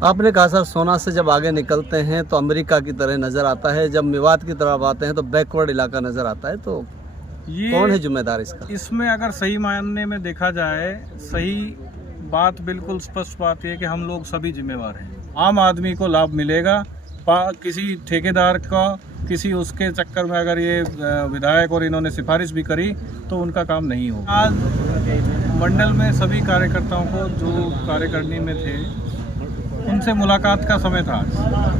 आपने कहा सर, सोना से जब आगे निकलते हैं तो अमेरिका की तरह नज़र आता है, जब मेवात की तरफ आते हैं तो बैकवर्ड इलाका नज़र आता है, तो ये कौन है जिम्मेदार इसका? इसमें अगर सही मायने में देखा जाए, सही बात, बिल्कुल स्पष्ट बात यह है कि हम लोग सभी जिम्मेवार हैं। आम आदमी को लाभ मिलेगा, किसी ठेकेदार का, किसी उसके चक्कर में अगर ये विधायक और इन्होंने सिफारिश भी करी तो उनका काम नहीं हो। आज मंडल में सभी कार्यकर्ताओं को जो कार्यकारिणी में थे उनसे मुलाकात का समय था।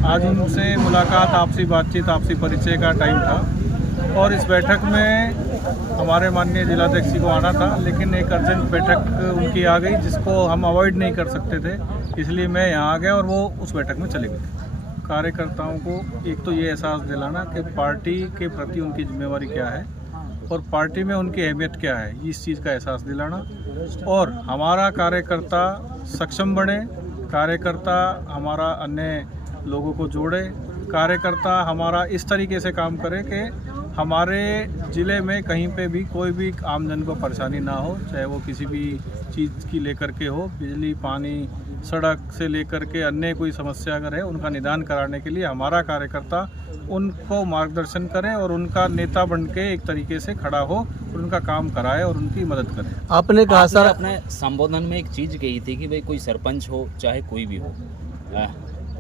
आज उनसे मुलाकात, आपसी बातचीत, आपसी परिचय का टाइम था और इस बैठक में हमारे माननीय जिलाध्यक्ष जी को आना था, लेकिन एक अर्जेंट बैठक उनकी आ गई जिसको हम अवॉइड नहीं कर सकते थे, इसलिए मैं यहाँ आ गया और वो उस बैठक में चले गए। कार्यकर्ताओं को एक तो ये एहसास दिलाना कि पार्टी के प्रति उनकी जिम्मेवारी क्या है और पार्टी में उनकी अहमियत क्या है, इस चीज़ का एहसास दिलाना, और हमारा कार्यकर्ता सक्षम बने, कार्यकर्ता हमारा अन्य लोगों को जोड़े, कार्यकर्ता हमारा इस तरीके से काम करे कि हमारे ज़िले में कहीं पे भी कोई भी आमजन को परेशानी ना हो, चाहे वो किसी भी चीज़ की लेकर के हो, बिजली, पानी, सड़क से लेकर के अन्य कोई समस्या अगर है उनका निदान कराने के लिए हमारा कार्यकर्ता उनको मार्गदर्शन करे और उनका नेता बन के एक तरीके से खड़ा हो और उनका काम कराए और उनकी मदद करे। आपने कहा सर, अपने संबोधन में एक चीज़ कही थी कि भाई कोई सरपंच हो चाहे कोई भी हो,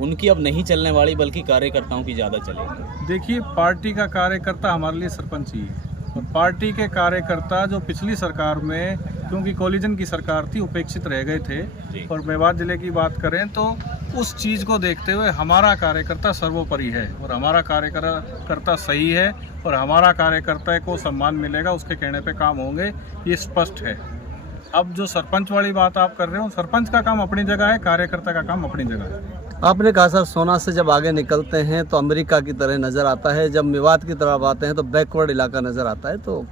उनकी अब नहीं चलने वाली बल्कि कार्यकर्ताओं की ज़्यादा चलेगी। देखिए, पार्टी का कार्यकर्ता हमारे लिए सरपंच ही है और पार्टी के कार्यकर्ता जो पिछली सरकार में, क्योंकि कोलिजन की सरकार थी, उपेक्षित रह गए थे, और मेवात जिले की बात करें तो उस चीज़ को देखते हुए हमारा कार्यकर्ता सर्वोपरि है और हमारा कार्यकर्ता सही है और हमारा कार्यकर्ता को सम्मान मिलेगा, उसके कहने पे काम होंगे, ये स्पष्ट है। अब जो सरपंच वाली बात आप कर रहे हो, सरपंच का काम अपनी जगह है, कार्यकर्ता का काम अपनी जगह है। आपने कहा सर, सोना से जब आगे निकलते हैं तो अमेरिका की तरह नज़र आता है, जब मेवात की तरफ आते हैं तो बैकवर्ड इलाका नज़र आता है, तो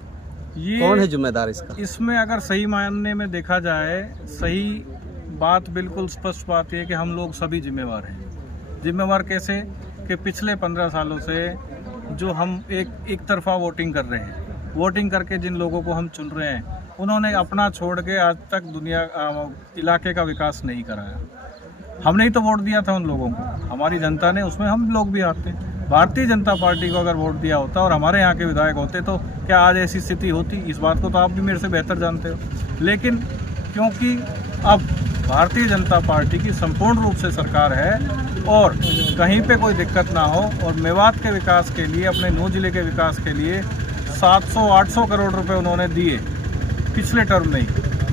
ये कौन है जिम्मेदार इसका? अगर सही मायने में देखा जाए, सही बात, बिल्कुल स्पष्ट बात यह है कि हम लोग सभी जिम्मेवार हैं। जिम्मेवार कैसे कि पिछले 15 सालों से जो हम एक तरफा वोटिंग कर रहे हैं, वोटिंग करके जिन लोगों को हम चुन रहे हैं, उन्होंने अपना छोड़ के आज तक इलाके का विकास नहीं कराया। हमने ही तो वोट दिया था उन लोगों को, हमारी जनता ने, उसमें हम लोग भी आते हैं। भारतीय जनता पार्टी को अगर वोट दिया होता और हमारे यहाँ के विधायक होते तो क्या आज ऐसी स्थिति होती? इस बात को तो आप भी मेरे से बेहतर जानते हो। लेकिन क्योंकि अब भारतीय जनता पार्टी की संपूर्ण रूप से सरकार है और कहीं पे कोई दिक्कत ना हो, और मेवात के विकास के लिए, अपने नूंह जिले के विकास के लिए 700-800 करोड़ रुपए उन्होंने दिए पिछले टर्म में ही,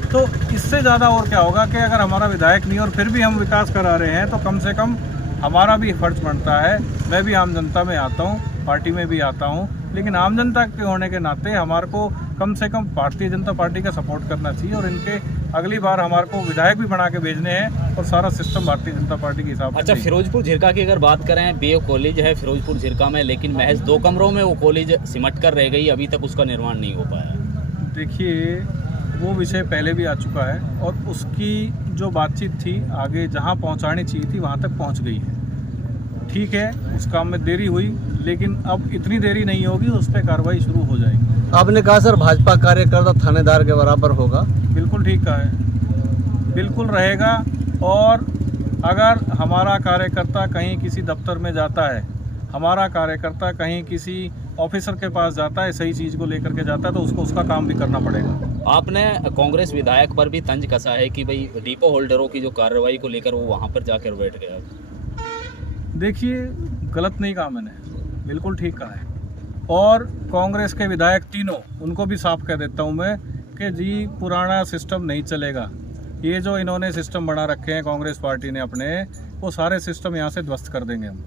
तो इससे ज़्यादा और क्या होगा कि अगर हमारा विधायक नहीं और फिर भी हम विकास करा रहे हैं तो कम से कम हमारा भी फर्ज बनता है। मैं भी आम जनता में आता हूँ, पार्टी में भी आता हूँ, लेकिन आम जनता के होने के नाते हमारे को कम से कम भारतीय जनता पार्टी का सपोर्ट करना चाहिए और इनके अगली बार हमारे को विधायक भी बना के भेजने हैं और सारा सिस्टम भारतीय जनता पार्टी के हिसाब से। अच्छा, फिरोजपुर झिरका की अगर बात करें, बीओ कॉलेज है फिरोजपुर झिरका में, लेकिन महज 2 कमरों में वो कॉलेज सिमट कर रह गई, अभी तक उसका निर्माण नहीं हो पाया। देखिए, वो विषय पहले भी आ चुका है और उसकी जो बातचीत थी आगे जहाँ पहुँचानी चाहिए थी वहाँ तक पहुँच गई है। ठीक है, उस काम में देरी हुई, लेकिन अब इतनी देरी नहीं होगी, उस पर कार्रवाई शुरू हो जाएगी। आपने कहा सर, भाजपा कार्यकर्ता थानेदार के बराबर होगा। बिल्कुल ठीक कहा है, बिल्कुल रहेगा। और अगर हमारा कार्यकर्ता कहीं किसी दफ्तर में जाता है, हमारा कार्यकर्ता कहीं किसी ऑफिसर के पास जाता है, सही चीज़ को लेकर के जाता है, तो उसको उसका काम भी करना पड़ेगा। आपने कांग्रेस विधायक पर भी तंज कसा है कि भाई डिपो होल्डरों की जो कार्रवाई को लेकर वो वहाँ पर जाकर बैठ गया। देखिए, गलत नहीं कहा मैंने, बिल्कुल ठीक कहा है। और कांग्रेस के विधायक तीनों, उनको भी साफ कह देता हूँ मैं कि जी, पुराना सिस्टम नहीं चलेगा। ये जो इन्होंने सिस्टम बना रखे हैं कांग्रेस पार्टी ने अपने, वो सारे सिस्टम यहाँ से ध्वस्त कर देंगे हम।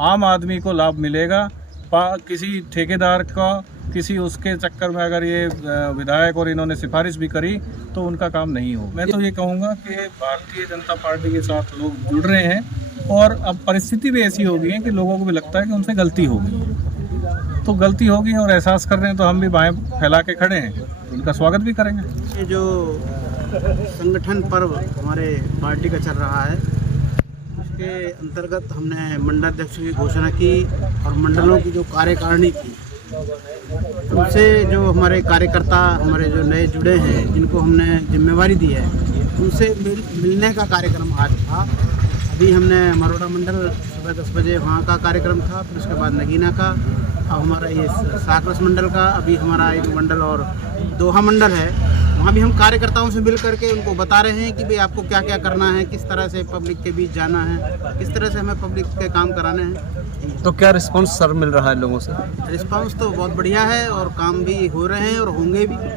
आम आदमी को लाभ मिलेगा, किसी ठेकेदार का, किसी उसके चक्कर में अगर ये विधायक और इन्होंने सिफारिश भी करी तो उनका काम नहीं हो। मैं तो ये कहूँगा कि भारतीय जनता पार्टी के साथ लोग जुड़ रहे हैं और अब परिस्थिति भी ऐसी हो गई है कि लोगों को भी लगता है कि उनसे गलती होगी, तो गलती होगी और एहसास कर रहे हैं, तो हम भी बाहें फैला के खड़े हैं, उनका स्वागत भी करेंगे। ये जो संगठन पर्व हमारे पार्टी का चल रहा है, उसके अंतर्गत हमने मंडलाध्यक्ष की घोषणा की और मंडलों की जो कार्यकारिणी की, उनसे जो हमारे कार्यकर्ता, हमारे जो नए जुड़े हैं, जिनको हमने जिम्मेवारी दी है, उनसे मिलने का कार्यक्रम आज था। अभी हमने मरोड़ा मंडल सुबह 10 बजे वहाँ का कार्यक्रम था, फिर उसके बाद नगीना का, अब हमारा ये साकरस मंडल का, अभी हमारा एक मंडल और दोहा मंडल है, वहाँ भी हम कार्यकर्ताओं से मिल करके उनको बता रहे हैं कि भाई आपको क्या क्या करना है, किस तरह से पब्लिक के बीच जाना है, किस तरह से हमें पब्लिक के काम कराने हैं। तो क्या रिस्पांस सर मिल रहा है लोगों से? रिस्पांस तो बहुत बढ़िया है और काम भी हो रहे हैं और होंगे भी।